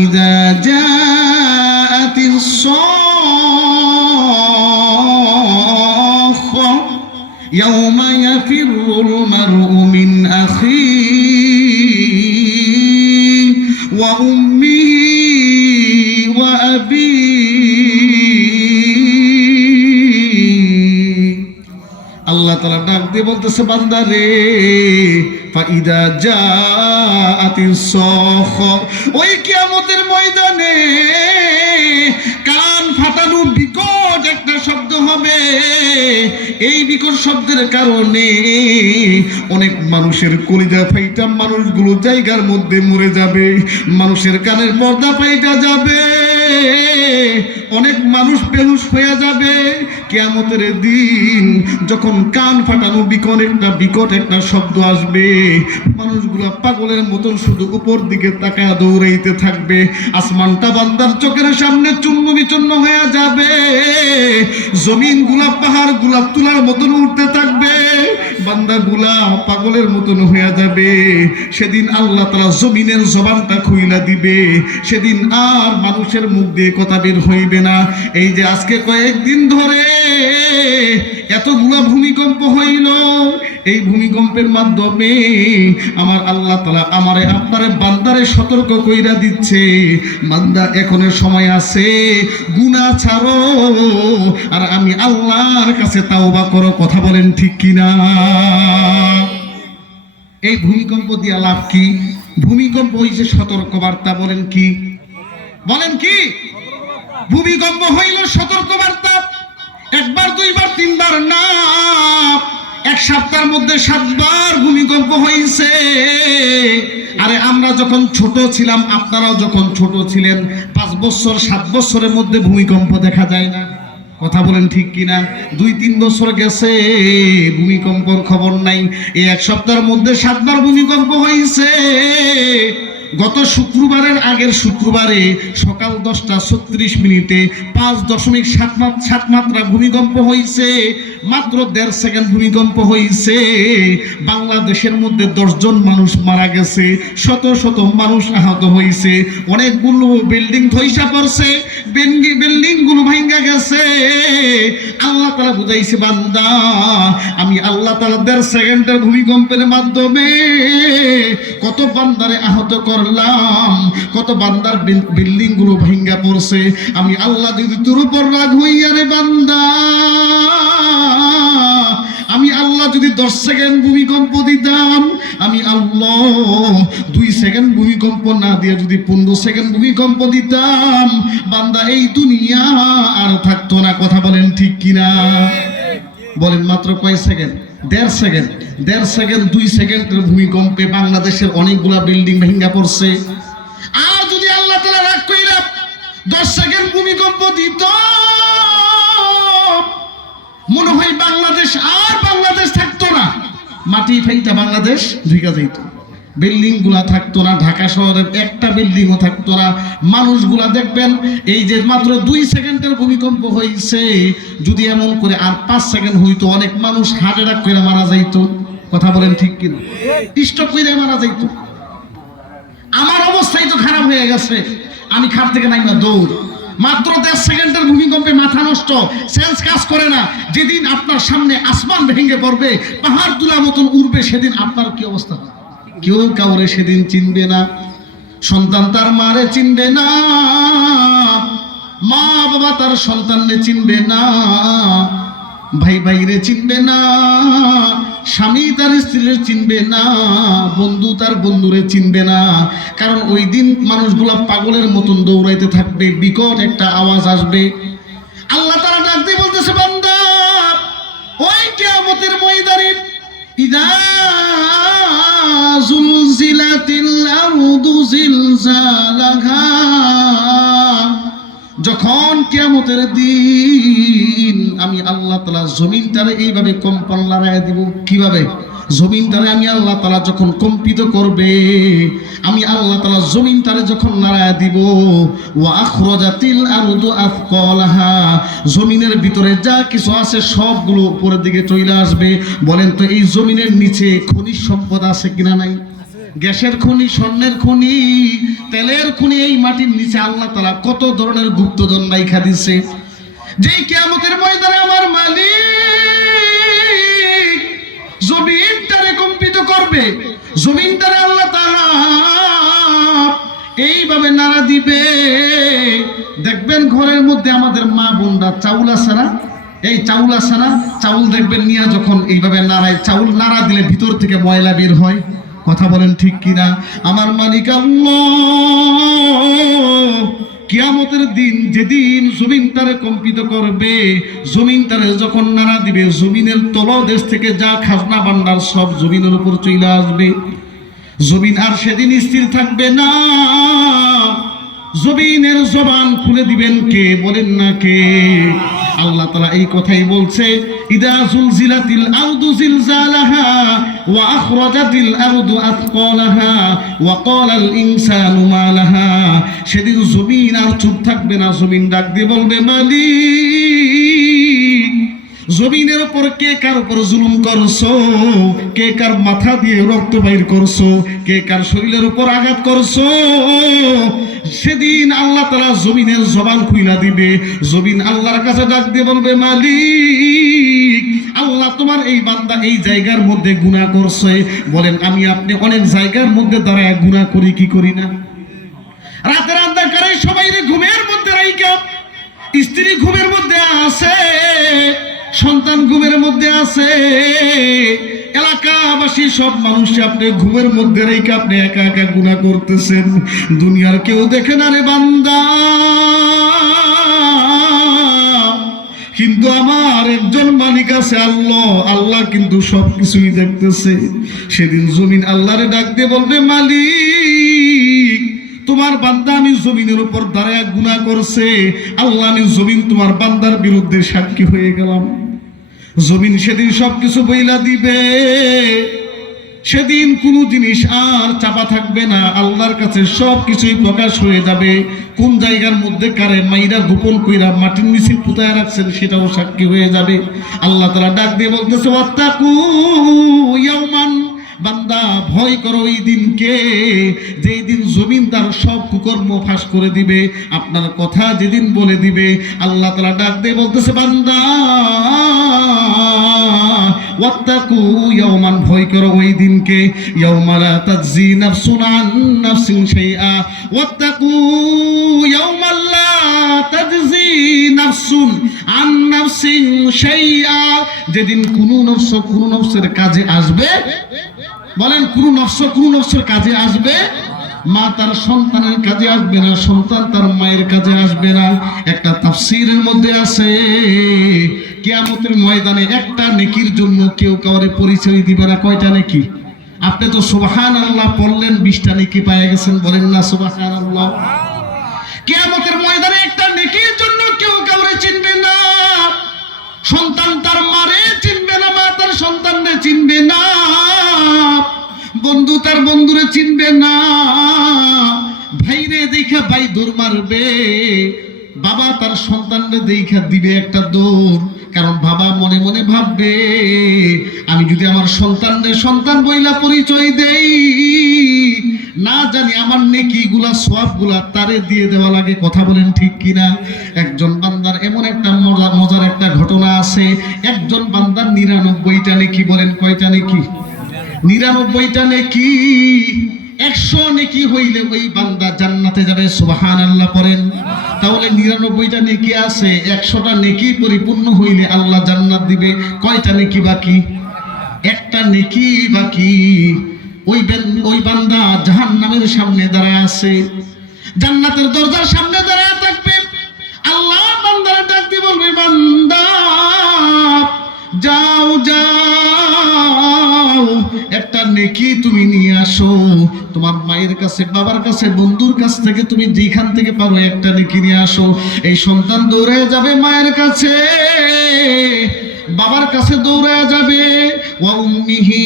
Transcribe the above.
ইযা জাআতিস সাখা ইয়াওমা ইয়াফিরুল মারউ মিন আখিহি ওয়া উম্মিহি ওয়া আবিহি। আল্লাহ তাআলা ডাক দিয়ে বলতেছে, বান্দা রে, ফাইদা জাআতিস সাখা, ওই কিয়ামতের ময়দানে কান ফাটানো বিকট একটা শব্দ হবে। এই বিকট শব্দের কারণে অনেক মানুষের কলিজা ফাইটা মানুষগুলো জায়গার মধ্যে মরে যাবে, মানুষের কানের পর্দা ফাইটা যাবে, অনেক মানুষ বেহুশ হয়ে যাবে। কিয়ামতের দিন যখন কান ফাটানো বিকট একটা শব্দ আসবে, মানুষগুলো পাগলের মতন শুধু উপর দিকে তাকায় দৌড়াইতে থাকবে। আসমানটা বান্দার চোখের সামনে চূর্ণ বিচূর্ণ হয়ে যাবে, জমিনগুলা পাহাড়গুলা তুলার মতন উঠতে থাকবে, বান্দাগুলা পাগলের মতন হয়ে যাবে। সেদিন আল্লাহ তাআলা জমিনের জবানটা খুইলা দিবে, সেদিন আর মানুষের মুখ দিয়ে কথা বের হইবে না। এই যে আজকে কয়েকদিন ধরে এতগুলা ভূমিকম্প হইল, এই ভূমিকম্পের মাধ্যমে আমার আল্লাহ তাআলা আমারে আপনারে বান্দারে সতর্ক কইরা দিচ্ছে, বান্দা এখনো সময় আছে, গুনাহ ছাড়ো আর আমি আল্লাহর কাছে তাওবা করো। কথা বলেন ঠিক কিনা? এই ভূমিকম্প দিয়া লাভ কি? ভূমিকম্প হইছে সতর্ক বার্তা। বলেন কি? বলেন কি? ভূমিকম্প হইল সতর্ক বার্তা। একবার, দুইবার, তিনবার না, এক সপ্তাহের মধ্যে 7 বার ভূমিকম্প হয়েছে। আরে আমরা যখন ছোট ছিলাম, আপনারাও যখন ছোট ছিলেন, 5 বছর 7 বছরের মধ্যে ভূমিকম্প দেখা যায় না। কথা বলেন ঠিক কিনা? 2-3 বছর গেছে, ভূমিকম্পর খবর নাই। এই এক সপ্তাহের মধ্যে 7 বার ভূমিকম্প হয়েছে। গত শুক্রবারের আগের শুক্রবারে সকাল 10টা 36 5.7 মাত্রা ভূমিকম্প হয়েছে। মাত্র 1.5 সেকেন্ড ভূমিকম্প হয়েছে। বাংলাদেশের মধ্যে 10 জন মানুষ মারা গেছে, শত শত মানুষ আহত হয়েছে, অনেকগুলো বিল্ডিং ধসে পড়ছে, বিল্ডিং গুলো ভাঙা গেছে। আল্লাহ তাআলা বুঝাইছে, বান্দা আমি আল্লাহ তাআলা 1.5 সেকেন্ডের ভূমিকম্পের মাধ্যমে কত বান্দারে আহত করলাম, কত বান্দার বিল্ডিং গুলো ভাঙা পড়ছে। আমি আল্লাহ যদি তোর উপর রাগ হইয়া রে বান্দা, আমি আল্লাহ যদি 10 সেকেন্ড ভূমিকম্প দিতাম, আমি আল্লাহ 2 সেকেন্ড ভূমিকম্প না দিয়ে যদি 15 সেকেন্ড ভূমিকম্প দিতাম, বান্দা এই দুনিয়া আর থাকতো না। কথা বলেন ঠিক কিনা? বলেন মাত্র কয় সেকেন্ড? 1.5 সেকেন্ড। 1.5 সেকেন্ড 2 সেকেন্ডের ভূমিকম্পে বাংলাদেশের অনেকগুলা বিল্ডিং ভেঙে পড়ছে। আর যদি আল্লাহ তাআলা রাগ কইরা 10 সেকেন্ড ভূমিকম্প দিত, মনে হয় বাংলাদেশ থাকতো না, মাটি ফেইটা বাংলাদেশ ঢুকে যাইত, বিল্ডিং গুলা থাকতো না, ঢাকা শহরের একটা বিল্ডিংও থাকতো না। মানুষগুলা দেখবেন, এই যে মাত্র 2 সেকেন্ডের ভূমিকম্প হয়েছে, যদি এমন করে আর 5 সেকেন্ড হইতো, অনেক মানুষ হার্ট অ্যাটাক করে মারা যাইতো। কথা বলেন ঠিক কিনা? স্ট্রোক করে মারা যাইতো। আমার অবস্থাই তো খারাপ হয়ে গেছে, আমি খাট থেকে নাইমা দৌড়। মাত্র 1.5 সেকেন্ডের ভূমিকম্পে মাথা নষ্ট, সেন্স কাজ করে না। যেদিন আপনার সামনে আসমান ভেঙে পড়বে, পাহাড় তুলা মতন উড়বে, সেদিন আপনার কি অবস্থা? কেউ কাউরে সেদিন চিনবে না। সন্তান তার মারে চিনবে না, মা বাবা তার সন্তানরে চিনবে না, ভাই ভাইরে চিনবে না, স্বামী তার স্ত্রীরে চিনবে না, বন্ধু তার বন্ধুরে চিনবে না। কারণ ওই দিন মানুষগুলা পাগলের মতন দৌড়াইতে থাকবে, বিকট একটা আওয়াজ আসবে। আল্লাহ তাআলা ডাক দিয়ে বলতেছে, বান্দা ওই কিয়ামতের ময়দানে ইদা যুলজিলাতিল আরদু জিলজালাহা, যখন কিয়ামতের দিন আমি আল্লাহ তাআলা জমিনটারে এইভাবে কম্পন লাগায় দিব। কিভাবে? জমিনটারে আমি আল্লাহ তাআলা যখন কম্পিত করবে, আমি আল্লাহ তাআলা জমিনটারে যখন নাড়ায় দিব, ওয়া আখরাজাতিল আরদু আফকালাহা, জমিনের ভিতরে যা কিছু আছে সবগুলো উপরের দিকে চলে আসবে। বলেন তো এই জমিনের নিচে খনিজ সম্পদ আছে কিনা নাই? গ্যাসের খনি, স্বর্ণের খনি, তেলের খনি, এই মাটির নিচে আল্লাহ তাআলা কত ধরনের গুপ্তধন রাইখা দিছে। যেই কিয়ামতের ময়দানে আমার মালিক জমিনটারে কম্পিত করবে, জমিনটারে আল্লাহ তাআলা এইভাবে নাড়া দিবে, দেখবেন ঘরের মধ্যে আমাদের মা বোনরা চাউল আছে না, এই চাউল আছে না, চাউল দেখবেন নিয়ে যখন এইভাবে নাড়ায়, চাউল নাড়া দিলে ভিতর থেকে ময়লা বের হয়। কথা বলেন ঠিক কিনা? আমার মালিক আল্লাহ কিয়ামতের দিন যেদিন জমিনটারে কম্পিত করবে, জমিনটারে যখন নাড়া দিবে, জমিনের তলদেশ থেকে যা খাজনা ভান্ডার সব জমিনের উপর চলে আসবে। জমিন আর সেদিন স্থির থাকবে না। জমিনের জবান খুলে দিবেন কে? বলেন না কে? আল্লাহ তাআলা এই কথাই বলছে, ইদা জুলজিলাতিল আরদু জিলজালাহা ওয়া আখরাজাতিল আরদু আথকালাহা ওয়া ক্বালাল ইনসানু মা লাহা। সেদিন জমিন আর চুপ থাকবে না, জমিন ডাক দিয়ে বলবে, মালিক জমিনের উপর কে কার উপর জুলুম করছো, কে কার মাথা দিয়ে রক্ত বাইর করছো, কে কার শরীরের উপর আঘাত করছো। সেদিন আল্লাহ তাআলা জমিনের জবান খুইলা দিবে। জমিন আল্লাহর কাছে ডাক দিয়ে বলবে, মালিক আল্লাহ তোমার এই বান্দা এই জায়গার মধ্যে গুনাহ করছে। বলেন আমি আপনি অনেক জায়গার মধ্যে দাঁড়ায় গুনাহ করি কি করি না? রাতের অন্ধকারে সবাই ঘুমের মধ্যে রাইখা, স্ত্রী ঘুমের মধ্যে আছে, সন্তান ঘুমের মধ্যে আছে, এলাকাবাসী সব মানুষ আপনি ঘুমের মধ্যে রেখে আপনি একা একা গুনাহ করতেছেন। দুনিয়ার কেউ দেখে না রে বান্দা, কিন্তু আমার একজন মালিক আছে আল্লাহ, আল্লাহ কিন্তু সবকিছুই দেখতেছে। সেদিন জমিন আল্লাহরে ডাক দিয়ে বলবে, মালিক তোমার বান্দা আমি জমিনের উপর দাঁড়ায় গুনাহ করছে, আল্লাহ আমি জমিন তোমার বান্দার বিরুদ্ধে সাক্ষী হয়ে গেলাম। জমিন সেদিন সবকিছু বইলা দিবে। সেদিন কোনো জিনিস আর চাপা থাকবে না, আল্লাহর কাছে সবকিছুই প্রকাশ হয়ে যাবে। কোন জায়গার মধ্যে কারে মাইরা গোপন কইরা মাটির নিচে পুঁতায় রাখছেন সেটাও সাক্ষী হয়ে যাবে। আল্লাহ তাআলা ডাক দিয়ে বলতেছে, ওয়াত্তাকু ইয়াওমান, বান্দা ভয় করো ওই দিনকে, যেই দিন জমিন তার সব কুকর্ম ফাঁস করে দিবে, আপনার কথা যেদিন বলে দিবে। আল্লাহ তাআলা ডাক দিয়ে বলতেছে, বান্দা ওয়াত্তাকু ইয়াওমান, ভয় করো ওই দিনকে, ইয়াওমা লা তাজজি নাফসুন আন নাফসিন শাইআ, ওয়াত্তাকু ইয়াওমা লা তাজজি নাফসুন আন নাফসিন শাইআ, যেদিন কোনো নফসের কাজে আসবে। বলেন কোন নফসের কাজে আসবে? মা তার সন্তানের কাজে আসবে না, সন্তান তার মায়ের কাজে আসবে না। একটা তাফসীরের মধ্যে আছে, কিয়ামতের ময়দানে একটা নেকির জন্য কেউ কাউরে পরিচয় দিবে না। কয়টা নেকি? আপনি তো সুবহানাল্লাহ পড়লেন, 20টা নেকি পেয়ে গেছেন, বলেন না সুবহানাল্লাহ। কিয়ামতের ময়দানে একটা নেকির জন্য কেউ কাউরে চিনবে না। সন্তান তার মারে চিনবে না, মা তার সন্তানরে চিনবে না, বন্ধু তার বন্ধুরে চিনবে না, ভাইরে দেখে ভাই দৌড় মারবে, বাবা তার সন্তানরে দেখা দিবে একটা দৌড়। কারণ বাবা মনে মনে ভাববে, আমি যদি আমার সন্তানরে সন্তান বইলা পরিচয় দেই, না জানি আমার নেকিগুলা সওয়াবগুলা তারে দিয়ে দেওয়া লাগে। কথা বলেন ঠিক কিনা? একজন বান্দার এমন একটা মজার একটা ঘটনা আছে, একজন বান্দার 99টা নেকি। বলেন কয়টা নেকি? 99টা নেকি। 100 নেকি হইলে ওই বান্দা জান্নাতে যাবে। সুবহানাল্লাহ পড়েন। তাহলে 99টা নেকি আছে, 100টা নেকি পরিপূর্ণ হইলে আল্লাহ জান্নাত দিবে। কয়টা নেকি বাকি? একটা নেকি বাকি। ওই বান্দা জাহান্নামের সামনে দাঁড়ায় আছে, জান্নাতের দরজার সামনে দাঁড়ায় থাকবে। আল্লাহ বান্দারে ডাক দিয়ে বলবে, বান্দা যাও যাও, একটা নেকি তুমি নিয়ে আসো। তোমার মায়ের কাছে, বাবার কাছে, বন্ধুর কাছ থেকে তুমি যেখান থেকে পারো একটা নেকি নিয়ে আসো। এই সন্তান দৌড়ে যাবে মায়ের কাছে, বাবার কাছে দৌড়ে যাবে, ওয়া উম্মিহি